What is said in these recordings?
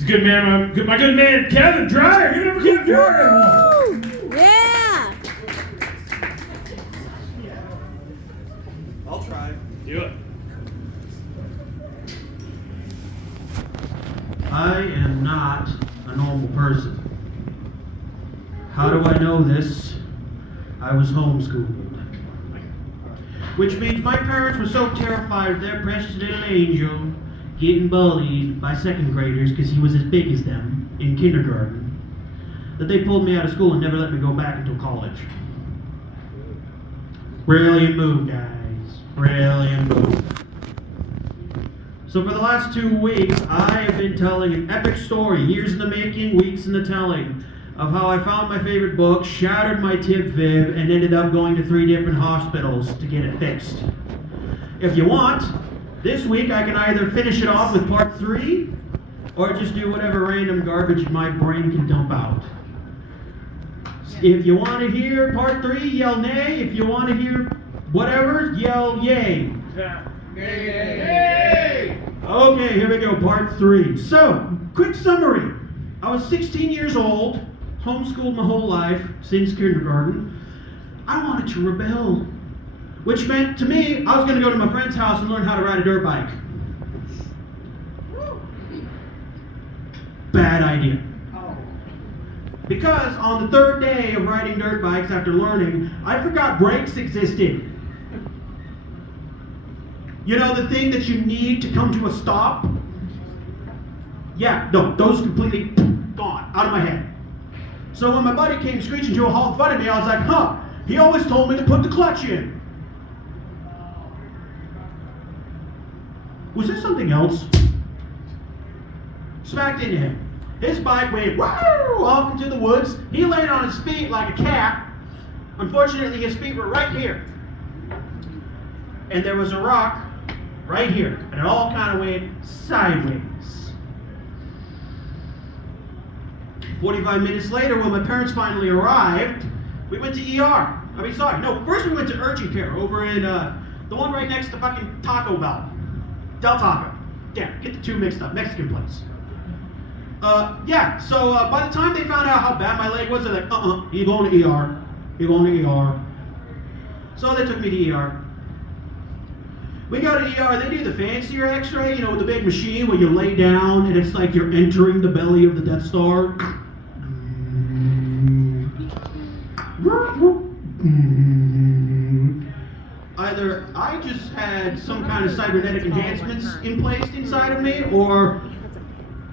It's a good man, my good man, Kevin Dreyer. Give it up for Kevin Dreyer. Yeah. I'll try. Do it. I am not a normal person. How do I know this? I was homeschooled. Which means my parents were so terrified of their precious little angel getting bullied by second graders because he was as big as them in kindergarten that they pulled me out of school and never let me go back until college. Brilliant move, guys. Brilliant move. So for the last 2 weeks, I have been telling an epic story, years in the making, weeks in the telling, of how I found my favorite book, shattered my tip fib, and ended up going to 3 different hospitals to get it fixed. If you want, this week I can either finish it off with part 3, or just do whatever random garbage my brain can dump out. If you want to hear part 3, yell nay. If you want to hear whatever, yell yay. Yay! Okay, here we go, part 3. So, quick summary. I was 16 years old, homeschooled my whole life, since kindergarten. I wanted to rebel, which meant to me, I was going to go to my friend's house and learn how to ride a dirt bike. Bad idea. Because on the 3rd day of riding dirt bikes after learning, I forgot brakes existed. You know, the thing that you need to come to a stop? Yeah, no, those completely gone, out of my head. So when my buddy came screeching to a halt in front of me, I was like, huh, he always told me to put the clutch in. Was there something else? Smacked into him. His bike went woo off into the woods. He landed on his feet like a cat. Unfortunately, his feet were right here. And there was a rock right here. And it all kind of went sideways. 45 minutes later, when my parents finally arrived, we went to ER. First we went to urgent care over in the one right next to fucking Taco Bell. Del Taco. Yeah, get the two mixed up. Mexican place. So by the time they found out how bad my leg was, they're like, you going to ER. You're going to ER. So they took me to ER. We go to ER, they do the fancier x-ray, you know, with the big machine where you lay down and it's like you're entering the belly of the Death Star. Either I just had some kind of cybernetic enhancements placed inside of me, or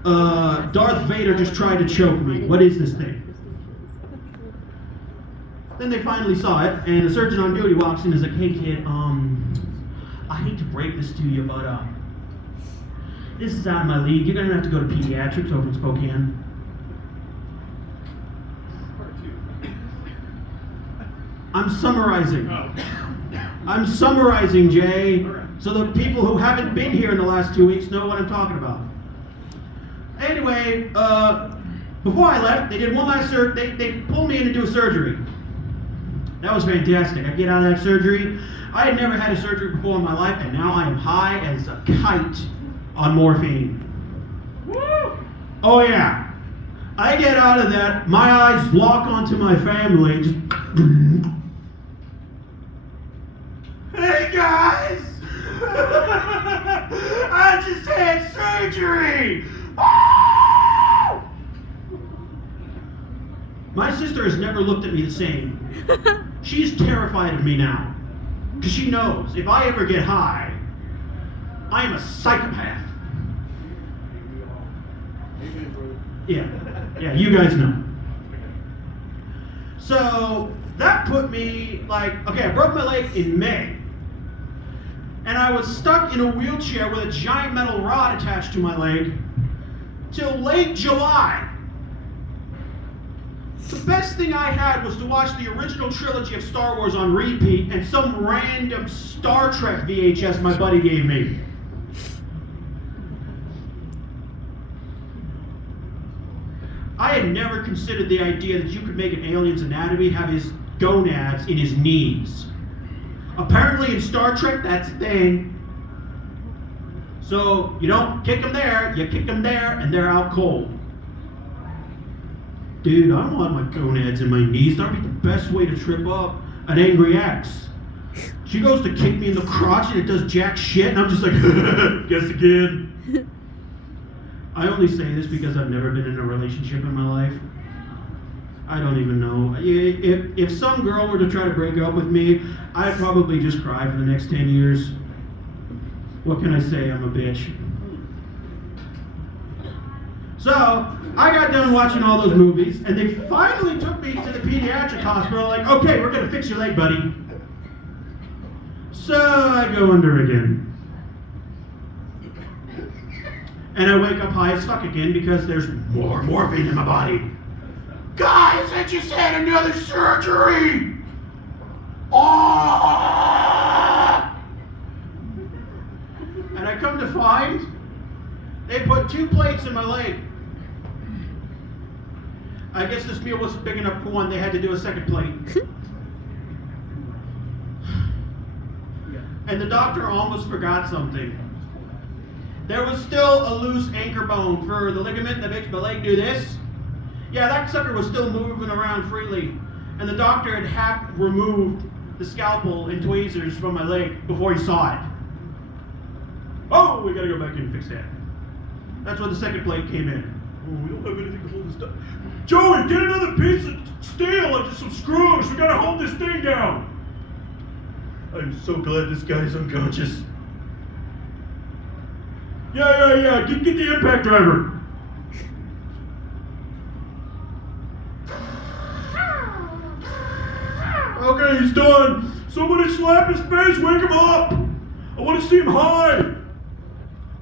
Darth Vader just tried to choke me. What is this thing? Then they finally saw it, and the surgeon on duty walks in and is like, hey kid, I hate to break this to you, but this is out of my league. You're gonna have to go to pediatrics over in Spokane. I'm summarizing, Jay, so the people who haven't been here in the last 2 weeks know what I'm talking about. Anyway, before I left, they did one last they pulled me in to do a surgery. That was fantastic. I get out of that surgery. I had never had a surgery before in my life, and now I am high as a kite on morphine. Woo! Oh yeah. I get out of that, my eyes lock onto my family, just hey guys! I just had surgery! Oh! My sister has never looked at me the same. She's terrified of me now. Because she knows if I ever get high, I am a psychopath. Yeah, you guys know. So that put me I broke my leg in May. And I was stuck in a wheelchair with a giant metal rod attached to my leg till late July. The best thing I had was to watch the original trilogy of Star Wars on repeat and some random Star Trek VHS my buddy gave me. I had never considered the idea that you could make an alien's anatomy have his gonads in his knees. Apparently in Star Trek, that's a thing. So you don't kick them there, you kick them there, and they're out cold. Dude, I don't want my gonads in my knees. That'd be the best way to trip up an angry ex. She goes to kick me in the crotch and it does jack shit, and I'm just like, guess again. I only say this because I've never been in a relationship in my life. I don't even know. If some girl were to try to break up with me, I'd probably just cry for the next 10 years. What can I say? I'm a bitch. So, I got done watching all those movies, and they finally took me to the pediatric hospital, like, okay, we're gonna fix your leg, buddy. So, I go under again. And I wake up high as fuck again because there's more morphine in my body. Guys, I just had another surgery! Oh! And I come to find, they put 2 plates in my leg. I guess this meal wasn't big enough for one, they had to do a second plate. And the doctor almost forgot something. There was still a loose anchor bone for the ligament that makes my leg do this. Yeah, that sucker was still moving around freely. And the doctor had half removed the scalpel and tweezers from my leg before he saw it. Oh, we gotta go back in and fix that. That's when the second plate came in. Oh, we don't have anything to hold this down. Joey, get another piece of steel and just some screws. We gotta hold this thing down. I'm so glad this guy's unconscious. Yeah. Get the impact driver. Okay, he's done. Somebody slap his face, wake him up. I want to see him high.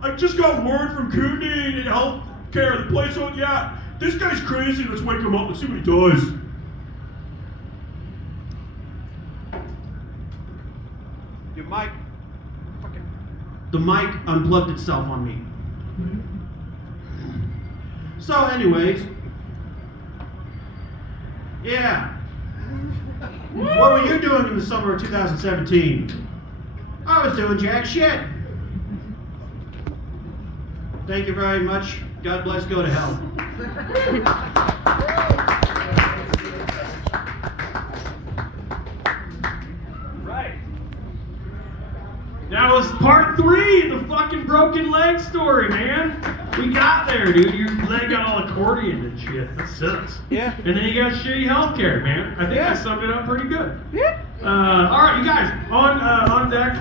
I just got word from Kootenai Health Care, the place on, yeah, this guy's crazy. Let's wake him up and see what he does. Your mic, the mic unplugged itself on me. So anyways, yeah. What were you doing in the summer of 2017? I was doing jack shit. Thank you very much. God bless, go to hell. Right. That was part 3 of the fucking broken leg story, man. We got there, dude. Your leg got all accordion and shit. That sucks. Yeah. And then you got shitty healthcare, man. I think I summed it up pretty good. Yeah. All right, you guys, on deck.